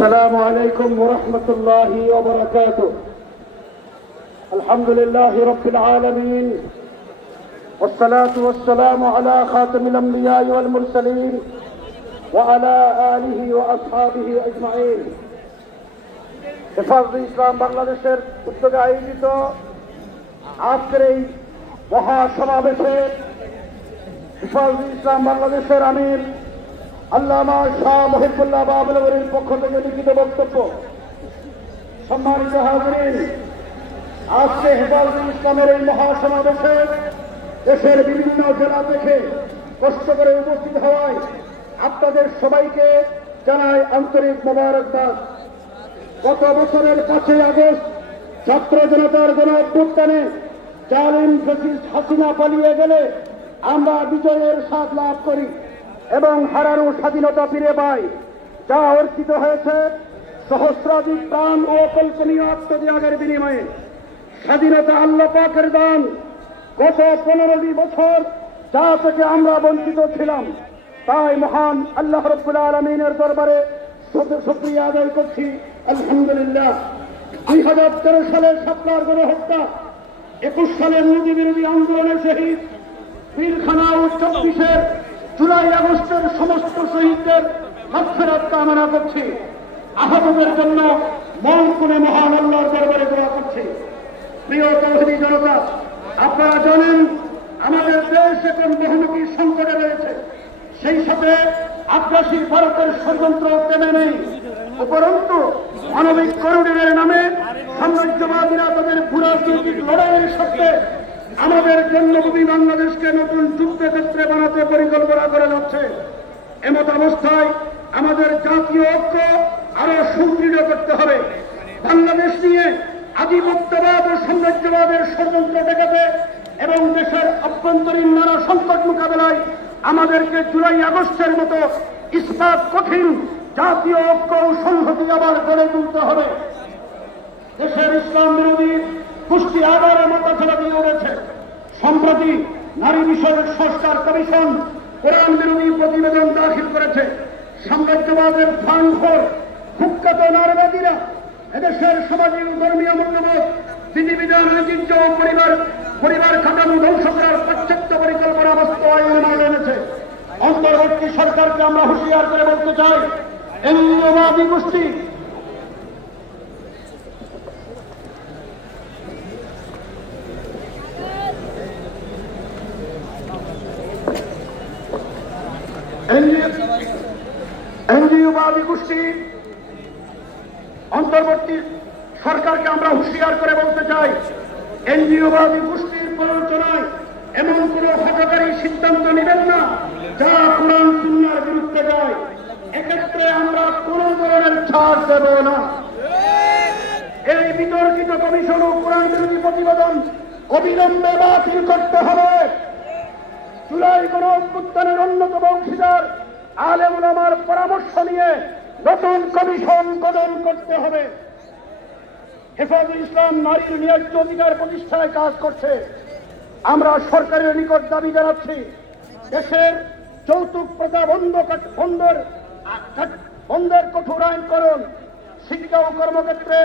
السلام عليكم ورحمة الله وبركاته. الحمد لله رب العالمين والصلاة والسلام على خاتم الأنبياء والمرسلين وعلى آله وأصحابه أجمعين. হেফাজতে ইসলাম বাংলাদেশের উদ্যোগে আয়োজিত আজকের এই মহাসমাবেশে হেফাজতে ইসলাম বাংলাদেশের আমির আল্লামা শাহ মহিবুল্লাহ বাবলগরীর পক্ষ থেকে লিখিত বক্তব্য। সম্মানিত হাজরিন, আজকে হেফাজতে ইসলামের এই মহাসমাবেশে দেশের বিভিন্ন জেলা থেকে কষ্ট করে উপস্থিত হওয়ায় আপনাদের সবাইকে জানাই আন্তরিক মোবারকবাদ। গত বছরের 5ই আগস্ট ছাত্র জনতার গণ অভ্যুত্থানে জালিম ফ্যাসিস্ট হাসিনা পালিয়ে গেলে আমরা বিজয়ের স্বাদ লাভ করি এবং হারানো স্বাধীনতা ফিরে পাই, যা অর্জিত হয়েছে সহস্রাধিক প্রাণ ও অকল্পনীয় আত্মত্যাগের বিনিময়ে। স্বাধীনতা আল্লাহ পাকের দান। গত 15টি বছর যা থেকে আমরা বঞ্চিত ছিলাম, তাই মহান আল্লাহ রাব্বুল আলামিনের দরবারে শুকরিয়া আদায় করছি, আলহামদুলিল্লাহ। 2013 সালের শাপলার গণহত্যা, 21 সালের নদী বিরোধী আন্দোলনের শহীদ, পিলখানা ও 24 জুলাই আগস্টের সমস্ত শহীদদের মাগফিরাত কামনা করছি। আহতদের জন্য মন খুলে মহান আল্লাহর দরবারে দোয়া করছি। প্রিয় তৌহিদি জনতা, আপনারা জানেন আমাদের দেশ এখন বহুমুখী সংকটে রয়েছে। সেই সাথে আগ্রাসী ভারতের ষড়যন্ত্র থেমে নেই। উপরন্তু মানবিক করিডোরের নামে সাম্রাজ্যবাদীরা তাদের ভূরাজনৈতিক লড়াইয়ের সত্ত্বে আমাদের জন্মভূমি বাংলাদেশকে নতুন যুদ্ধক্ষেত্রে বানাতে পরিকল্পনা করে যাচ্ছে। এমত অবস্থায় আমাদের জাতীয় ঐক্য আরো সুদৃঢ় করতে হবে। বাংলাদেশ নিয়ে আধিপত্যবাদ ও সাম্রাজ্যবাদের ষড়যন্ত্র ঠেকাতে এবং দেশের অভ্যন্তরীণ নানা সংকট মোকাবেলায় আমাদেরকে জুলাই আগস্টের মতো ইস্পাত কঠিন জাতীয় ঐক্য ও সংহতি আবার গড়ে তুলতে হবে। দেশের ইসলাম বিরোধী গোষ্ঠী আবার মাথা ফেলা দিয়ে উঠেছে। সম্প্রতি নারী বিষয়ক সংস্কার কমিশন কোরআন বিরোধী প্রতিবেদন দাখিল করেছে। সাম্রাজ্যবাদের ফান্ডখোর কুখ্যাত নারীবাদীরা এদেশের সামাজিক ধর্মীয় মূল্যবোধ, বিধিবিধান, ঐতিহ্য ও পরিবার কাঠামো ধ্বংস করার পাশ্চাত্য পরিকল্পনা বাস্তবায়নে এনেছে। অন্তর্বর্তী সরকারকে আমরা হুঁশিয়ার করে বলতে চাই, এনজিওবাদী গোষ্ঠী অন্তর্বর্তী সরকারকে আমরা হুঁশিয়ার করে বলতে চাই, এনজিওবাদী গোষ্ঠীর প্ররোচনায় এমন কোন হঠকারী সিদ্ধান্ত নেবেন না যা কোরআন সুন্নাহর বিরুদ্ধে যায়। এক্ষেত্রে আমরা কোন ধরনের ছাড় দেব না। এই বিতর্কিত কমিশন ও কোরআন বিরোধী প্রতিবেদন অবিলম্বে বাতিল করতে হবে। জুলাই গণ অভ্যুত্থানের অন্যতম অংশীদার আলেম ওলামার পরামর্শ নিয়ে নতুন কমিশন গঠন করতে হবে। হেফাজতে ইসলাম নারীর ন্যায্য অধিকার প্রতিষ্ঠায় কাজ করছে। আমরা সরকারের নিকট দাবি জানাচ্ছি, দেশের যৌতুক প্রথা বন্ধের কঠোর আইনকরণ, শিক্ষা ও কর্মক্ষেত্রে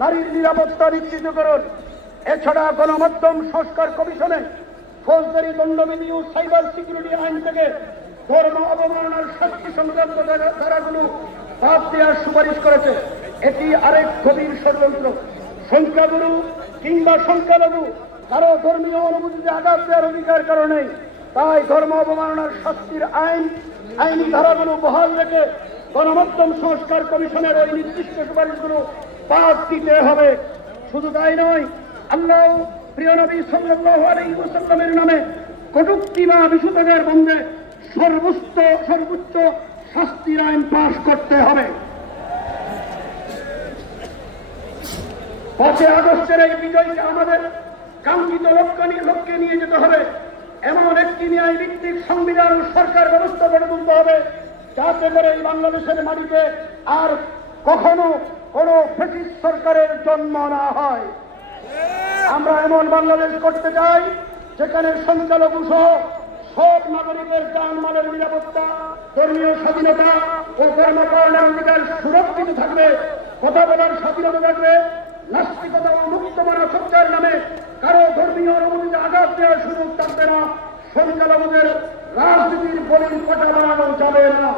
নারীর নিরাপত্তা নিশ্চিত করুন। এছাড়া গণমাধ্যম সংস্কার কমিশনে ফৌজদারি দণ্ডবিধি ও সাইবার সিকিউরিটি আইন থেকে ধর্ম অবমাননার শাস্তি সংক্রান্ত ধারাগুলো বাদ দেওয়ার সুপারিশ করেছে। এটি আরেক গভীর ষড়যন্ত্র। সংখ্যাগুরু কিংবা সংখ্যালঘু কারো ধর্মীয় অনুভূতিতে আঘাত দেওয়ার অধিকার কারণে, তাই ধর্ম অবমাননার শাস্তির আইনি ধারাগুলো বহাল রেখে গণমাধ্যম সংস্কার কমিশনের ওই নির্দিষ্ট সুপারিশগুলো বাদ দিতে হবে। শুধু তাই নয়, আল্লাহ প্রিয় নবী সাল্লাল্লাহু আলাইহি ওয়াসাল্লামের নামে কটূক্তি বা বিশুদ্ধের বন্ধে সর্বোচ্চ শাস্তির আইন পাশ করতে হবে। 5 আগস্টের এই বিজয়কে আমাদের কাঙ্ক্ষিত লক্ষ্যে নিয়ে যেতে হবে। এমন একটি ন্যায় ভিত্তিক সংবিধান ও সরকার ব্যবস্থা গড়ে তুলতে হবে, যাতে করে এই বাংলাদেশের মাটিতে আর কখনো কোন ফ্যাসিস্ট সরকারের জন্ম না হয়। আমরা এমন বাংলাদেশ করতে চাই যেখানে সংখ্যালঘু সহ সব নাগরিকের জানমালের নিরাপত্তা, ধর্মীয় স্বাধীনতা ও কর্মকরণের অধিকার সুরক্ষিত থাকবে, কথা বলার স্বাধীনতা থাকবে, নাস্তিকতা ও মুক্ত মানসিকতার নামে কারো ধর্মীয় অনুভূতিতে আঘাত দেওয়ার সুযোগ থাকবে না, সংখ্যালঘুদের রাজনীতির বলির কথা বানানো যাবে না।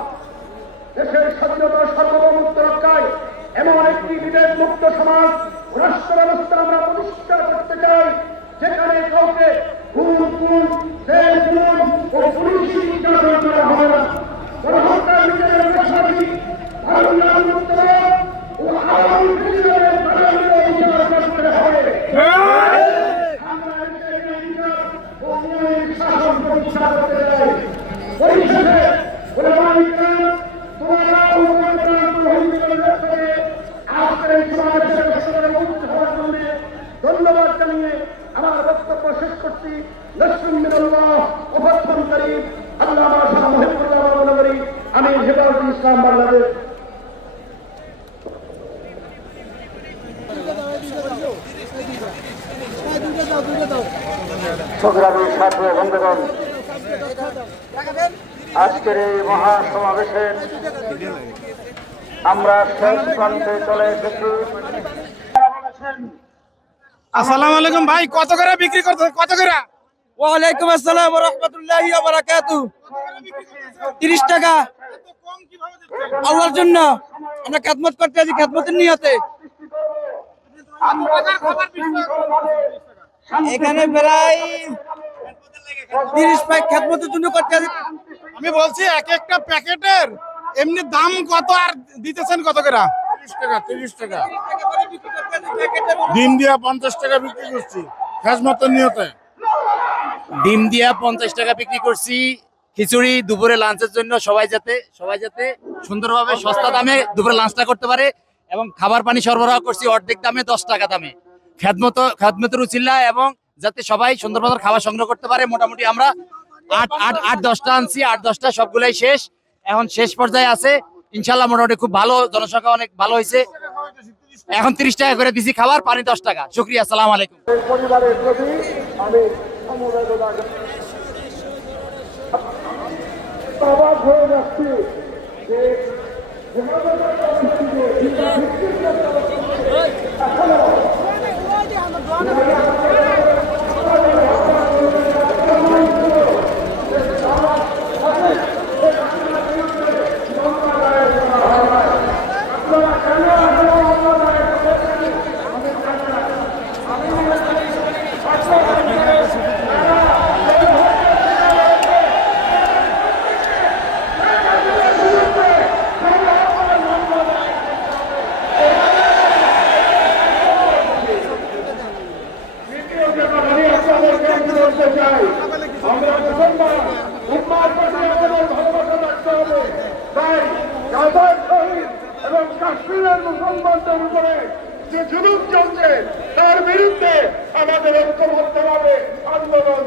দেশের স্বাধীনতা সার্বভৌমত্ব রক্ষায় এমন একটি বিভেদ মুক্ত সমাজ রাষ্ট্র ব্যবস্থা আমরা প্রতিষ্ঠা করতে চাই, যেখানে কাউকে খুন ও পুলিশি নির্যাতন করা হবে না। গণহত্যার বিচারের পাশাপাশি ও আওয়ামী লীগের বিচার করতে হবে। আমরা ও ন্যায়ের শাসন প্রতিষ্ঠা করতে চাই। পরিশেষে ধন্যবাদ জানিয়ে আমার বক্তব্য শেষ করছি। আমি হেফাজতে ইসলাম বাংলাদেশ। সংগ্রামী ছাত্র বন্ধুগণ, আজকের এই মহাসমাবেশের আমরা শেষ প্রান্তে চলে এসেছি। আসসালামু আলাইকুম ভাই, কত করে বিক্রি করতে, কত করে? ওয়ালাইকুম আসসালাম ওয়া রাহমাতুল্লাহি ওয়া বারাকাতুহু। 30 টাকা আল্লাহর জন্য আমরা খেদমত করতে আছি, খেদমতের নিয়তে। এখানে প্রায় 30 প্যাক খেদমতের জন্য করতে আছি। আমি বলছি এক একটা প্যাকেটের এমনি দাম কত আর দিতেছেন কত করে? 30 টাকা ডিম দিয়া 50 টাকা বিক্রি করছি খেদমতের নিয়তে। ডিম দিয়া 50 টাকা বিক্রি করছি, খিচুড়ি দুপুরে লাঞ্চের জন্য সবাই যাতে সুন্দরভাবে সস্তা দামে দুপুরে লাঞ্চটা করতে পারে, এবং খাবার পানি সরবরাহ করছি অর্ধেক দামে 10 টাকা দামে খেদমতের উচিল্লা, এবং যাতে সবাই সুন্দরভাবে খাবার সংগ্রহ করতে পারে। মোটামুটি আমরা 8-10টা আনছি, 8-10টা সবগুলাই শেষ, এখন শেষ পর্যায়ে আছে। ইনশাল্লাহ মোটামুটি খুব ভালো, জনসংখ্যা অনেক ভালো হয়েছে। এখন 30 টাকা করে দিছি খাবার, পানি 10 টাকা। শুকরিয়া, আসসালামু আলাইকুম। পরিবারের প্রতি আমি সমবেদনা অবাক হয়ে যাচ্ছি যে এবং কাশ্মীরের মুসলমানদের উপরে যে জুলুম চলছে তার বিরুদ্ধে আমাদের ঐক্যবদ্ধভাবে আন্দোলন